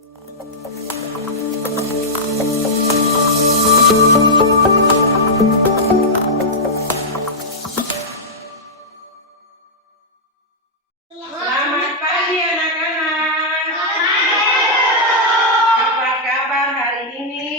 Selamat pagi anak-anak. Apa kabar hari ini?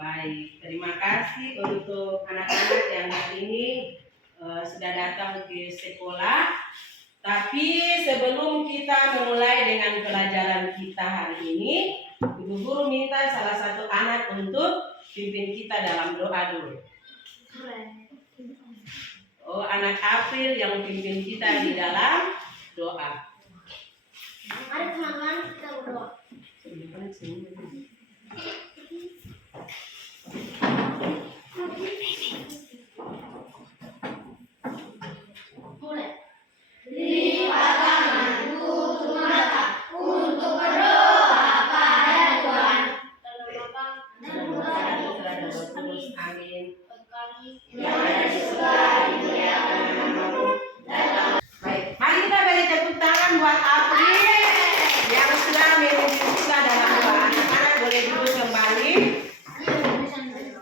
Baik, terima kasih untuk anak-anak yang hari ini sudah datang ke sekolah. Tapi sebelum kita memulai dengan pelajaran kita hari ini, Ibu Guru minta salah satu anak untuk pimpin kita dalam doa dulu. Oh, anak April yang pimpin kita di dalam doa. Mari teman-teman kita berdoa. Mulai. Lipat tanganku untuk mata untuk berdoa pada Tuhan. Amin. Yang ada di surga dimuliakan namamu. Baik, mari kita beri tepuk tangan buat April yang sudah memimpin kita dalam doa. Anak-anak boleh duduk kembali.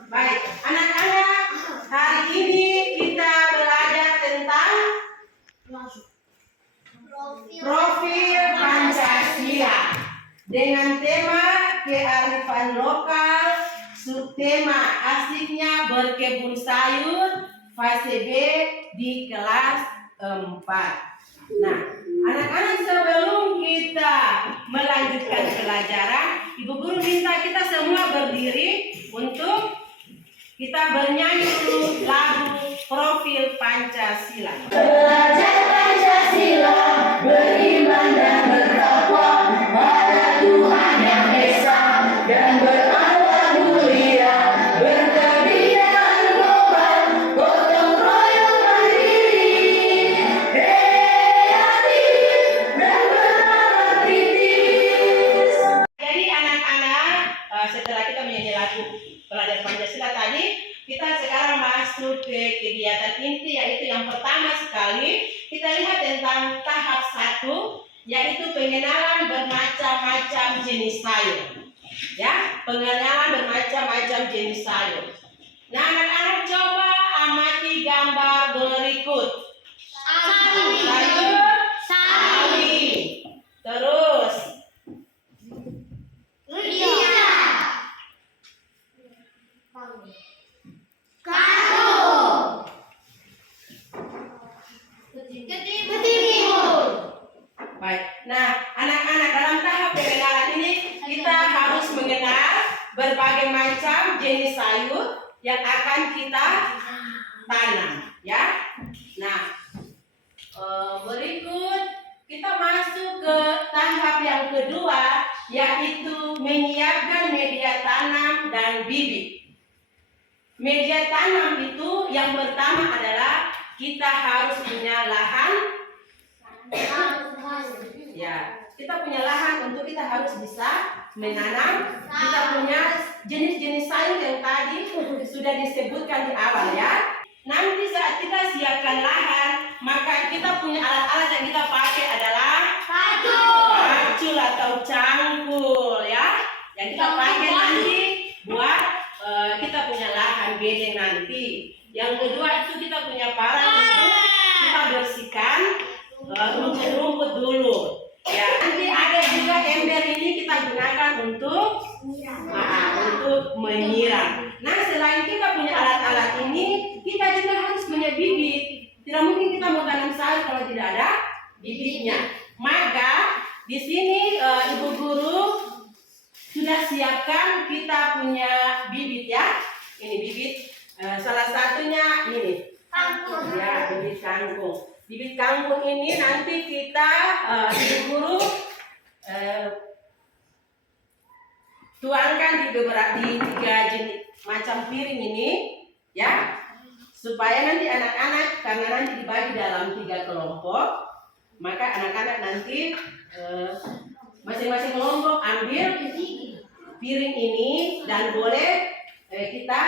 Baik, anak-anak, hari ini kita belajar tentang profil Pancasila dengan tema kearifan lokal, subtema asiknya berkebun sayur, fase B di kelas 4. Nah, anak-anak, sebelum kita melanjutkan pelajaran, Ibu Guru minta kita semua berdiri untuk kita bernyanyi dulu lagu profil Pancasila. Belajar Pancasila, beriman dan bertakwa pada Tuhan yang Esa dan berakhlak mulia, berkebudayaan global, gotong royong mandiri, kreatif dan beramal kritis. Jadi anak-anak, setelah kita menyanyi lagu pelajaran Pancasila tadi, kita sekarang masuk ke kegiatan inti, yaitu yang pertama sekali kita lihat tentang tahap 1, yaitu pengenalan bermacam-macam jenis sayur. Ya, pengenalan bermacam-macam jenis sayur. Nah, anak-anak coba amati gambar berikut. Sayur sawi. Terus baik. Nah, anak-anak, dalam tahap pengenalan ini kita harus mengenal berbagai macam jenis sayur yang akan kita tanam, ya. Nah, berikut kita masuk ke tahap yang kedua, yaitu menyiapkan media tanam dan bibit. Media tanam itu yang pertama adalah kita harus punya lahan. Ya, kita punya lahan untuk kita harus bisa menanam. Kita punya jenis-jenis sayur yang tadi sudah disebutkan di awal, ya. Nanti saat kita siapkan lahan, maka kita punya alat-alat yang kita pakai adalah pacul atau cangkul, ya. Yang kita pakai nanti buat kita punya lahan bedeng nanti. Yang kedua itu kita punya parang untuk kita bersihkan rumput-rumput dulu. Ya, nanti ada juga ember ini kita gunakan untuk menyiram. Nah, selain kita punya alat-alat ini, kita juga harus punya bibit. Tidak mungkin kita mau tanam sayur kalau tidak ada bibitnya. Maka di sini Ibu Guru sudah siapkan kita punya bibit, ya. Ini bibit, salah satunya ini. Ya, bibit kangkung. Bibit kangkung ini nanti kita Ibu Guru tuangkan di 3 jenis macam piring ini, ya, supaya nanti anak-anak, karena nanti dibagi dalam 3 kelompok, maka anak-anak nanti masing-masing kelompok ambil piring ini dan boleh kita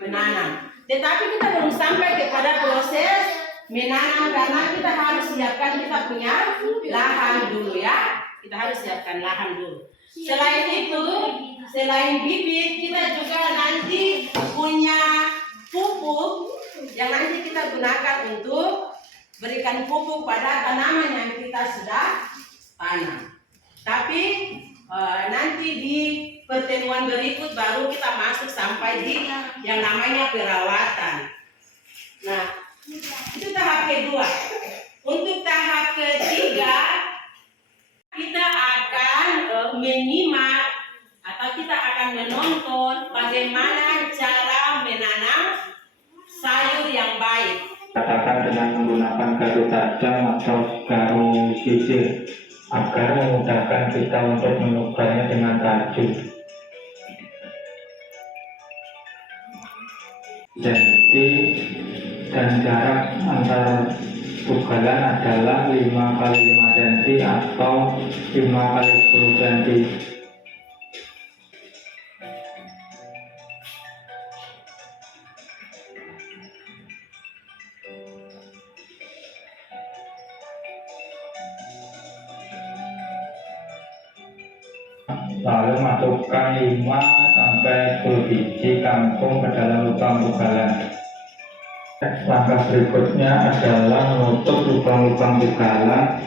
menanam. Tetapi kita belum sampai kepada proses menanam karena kita harus siapkan kita punya lahan dulu ya. Kita harus siapkan lahan dulu. Selain itu, selain bibit, kita juga nanti punya pupuk yang nanti kita gunakan untuk berikan pupuk pada tanaman yang kita sudah tanam. Tapi nanti di pertemuan berikut baru kita masuk sampai di yang namanya perawatan. Nah, itu tahap kedua. Untuk tahap ketiga, kita akan menyimak atau kita akan menonton bagaimana cara menanam sayur yang baik. Katakan dengan menggunakan garu tajam atau garu sisir agar memudahkan kita untuk menukarnya dengan tajuk. Jadi dan jarak antara tugalan adalah 5 x 5 cm atau 5 x 10 cm. Lalu masukkan 5 sampai 10 biji kangkung ke dalam lubang tugalan. Langkah berikutnya adalah menutup lubang-lubang tugalan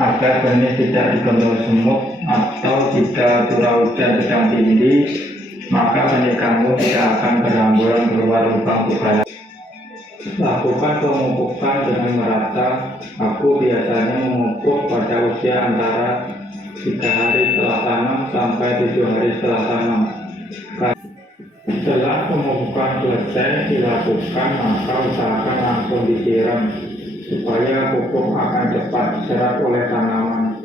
agar benih tidak digondol semut, atau jika curah hujan sedang tinggi maka benih kamu tidak akan berhamburan keluar lubang tugalan. Lakukan pemupukan dengan merata. Aku biasanya memupuk pada usia antara 3 hari setelah tanam sampai 7 hari setelah tanam. Setelah pemupukan selesai dilakukan, maka usahakan langsung disiram supaya pupuk akan cepat diserap oleh tanaman.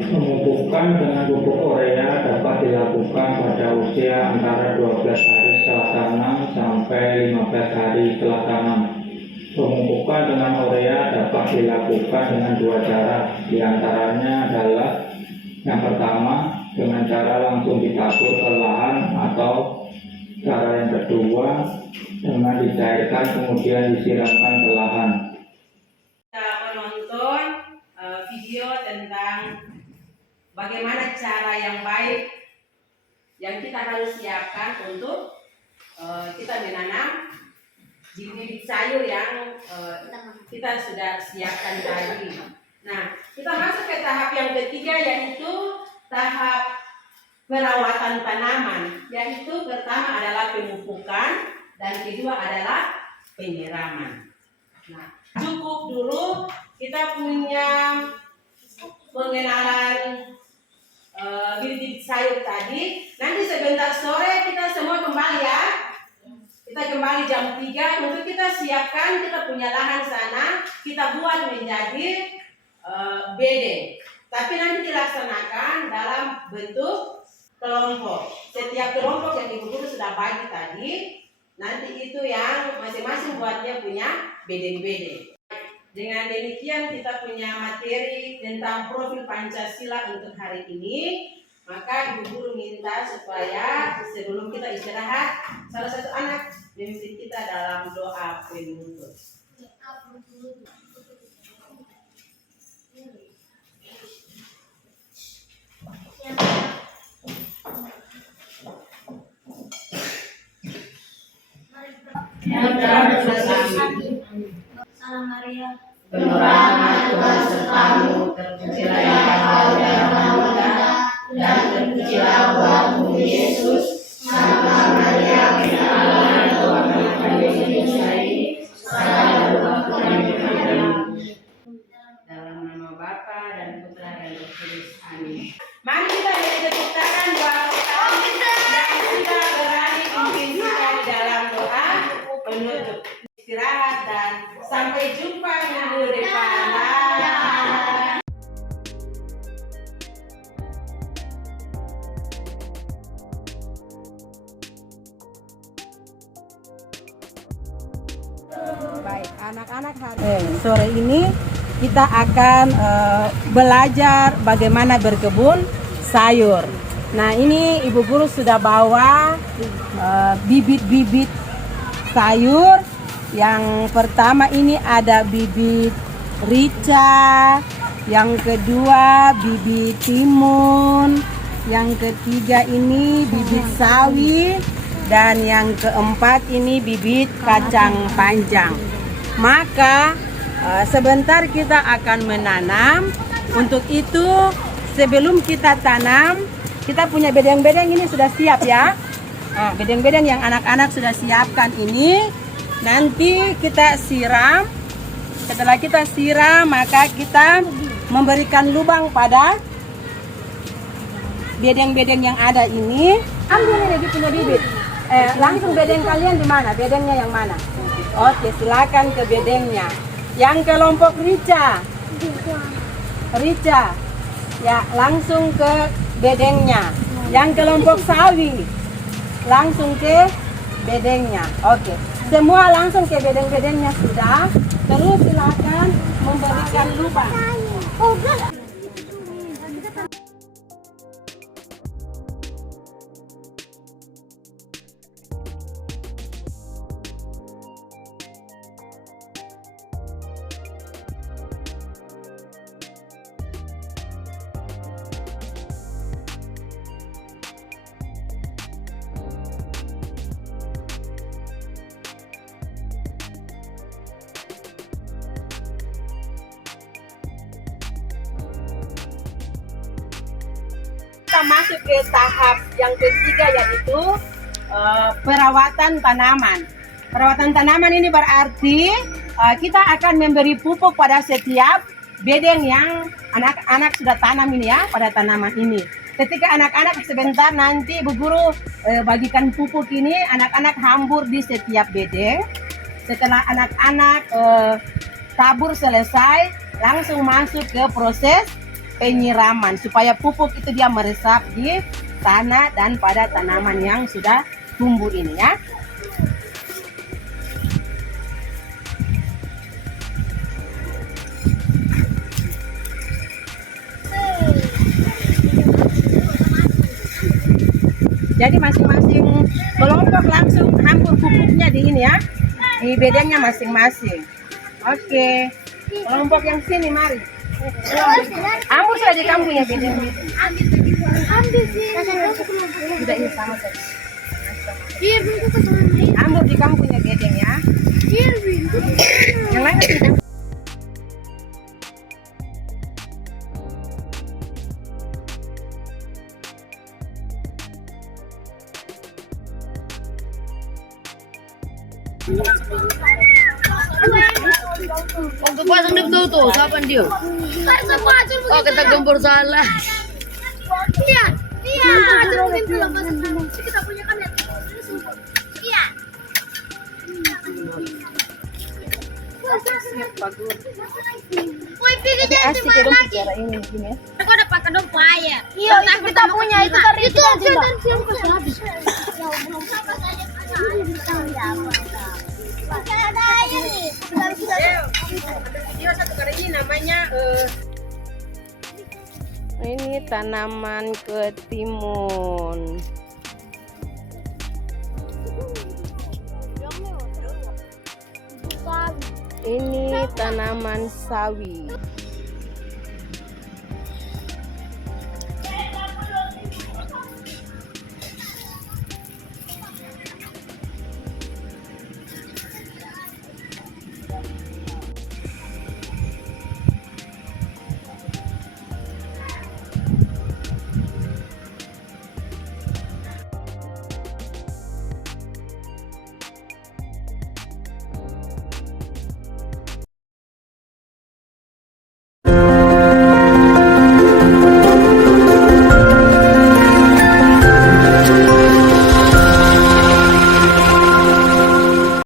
Pemupukan dengan pupuk urea dapat dilakukan pada usia antara 12 hari setelah tanam sampai 15 hari setelah tanam. Pemupukan dengan urea dapat dilakukan dengan 2 cara, diantaranya adalah yang pertama dengan cara langsung ditabur ke lahan, atau cara yang kedua dengan dicairkan kemudian disiramkan ke lahan. Kita menonton video tentang bagaimana cara yang baik yang kita harus siapkan untuk kita menanam bibit sayur yang kita sudah siapkan tadi. Nah, kita masuk ke tahap yang ketiga, yaitu tahap perawatan tanaman, yaitu pertama adalah pemupukan dan kedua adalah penyiraman. Nah, cukup dulu kita punya pengenalan bibit sayur tadi. Nanti sebentar sore kita semua kembali ya. Kita kembali jam 3 untuk kita siapkan, kita punya lahan sana, kita buat menjadi bedeng. Tapi nanti dilaksanakan dalam bentuk kelompok. Setiap kelompok yang Ibu Guru sudah bagi tadi, nanti itu yang masing-masing buatnya punya bedeng-bedeng. Dengan demikian kita punya materi tentang profil Pancasila untuk hari ini. Maka Ibu Guru minta supaya sebelum kita istirahat, salah satu anak memimpin kita dalam doa penutup. Salam Maria, penuh rahmat Tuhan sertamu, terpujilah yang kau dalam wanita, dan terpujilah buahmu Yesus. Santa Maria, Bunda Allah yang Tuhan Indonesia ini, salam doa kami dalam nama Bapa dan Putra dan Roh Kudus. Amin. Mari kita beri tepuk tangan buat kami yang sudah berani memimpin kita di dalam doa penutup. Istirahat dan sampai jumpa minggu depan. Baik, anak-anak sore ini kita akan belajar bagaimana berkebun sayur. Nah, ini Ibu Guru sudah bawa bibit-bibit sayur. Yang pertama ini ada bibit rica, yang kedua bibit timun, yang ketiga ini bibit sawi, dan yang keempat ini bibit kacang panjang. Maka sebentar kita akan menanam. Untuk itu sebelum kita tanam, kita punya bedeng-bedeng ini sudah siap ya. Nah, bedeng-bedeng yang anak-anak sudah siapkan ini nanti kita siram. Setelah kita siram, maka kita memberikan lubang pada bedeng-bedeng yang ada ini. Ambil ini lagi punya bibit. Langsung bedeng kalian di mana? Bedengnya yang mana? Oke, silakan ke bedengnya. Yang kelompok rica, ya langsung ke bedengnya. Yang kelompok sawi, langsung ke bedengnya. Oke, semua langsung ke bedeng-bedengnya sudah. Terus silakan memberikan lubang. Kita masuk ke tahap yang ketiga, yaitu perawatan tanaman. Perawatan tanaman ini berarti kita akan memberi pupuk pada setiap bedeng yang anak-anak sudah tanam ini ya, pada tanaman ini. Ketika anak-anak sebentar nanti Bu Guru bagikan pupuk ini, anak-anak hambur di setiap bedeng. Setelah anak-anak tabur selesai, langsung masuk ke proses penyiraman supaya pupuk itu dia meresap di tanah dan pada tanaman yang sudah tumbuh ini ya. Jadi masing-masing kelompok langsung hambur pupuknya di ini ya, di bedengnya masing-masing. Oke, kelompok yang sini mari. Hambur sudah di kamu punya bedeng. Ambil sih. Sudah ini sama saja. Iya, itu ke sana. Hambur di kamu punya bedeng ya. Iya, itu. Yang lain tidak. Waktu pasang di tuh, kapan dia? Oh, kita gempur salah. Lihat, mungkin belum pasang. Kita punya kamera. Iya. Woi, pikir jangan Asik dimain ya dong lagi. sejarah ini gini ya. Aku ada pakai dong paya. Iya, itu kita punya itu tadi. Itu dan siap ke habis. Ada air nih. Video satu kali ini namanya ini tanaman ketimun. Ini tanaman sawi.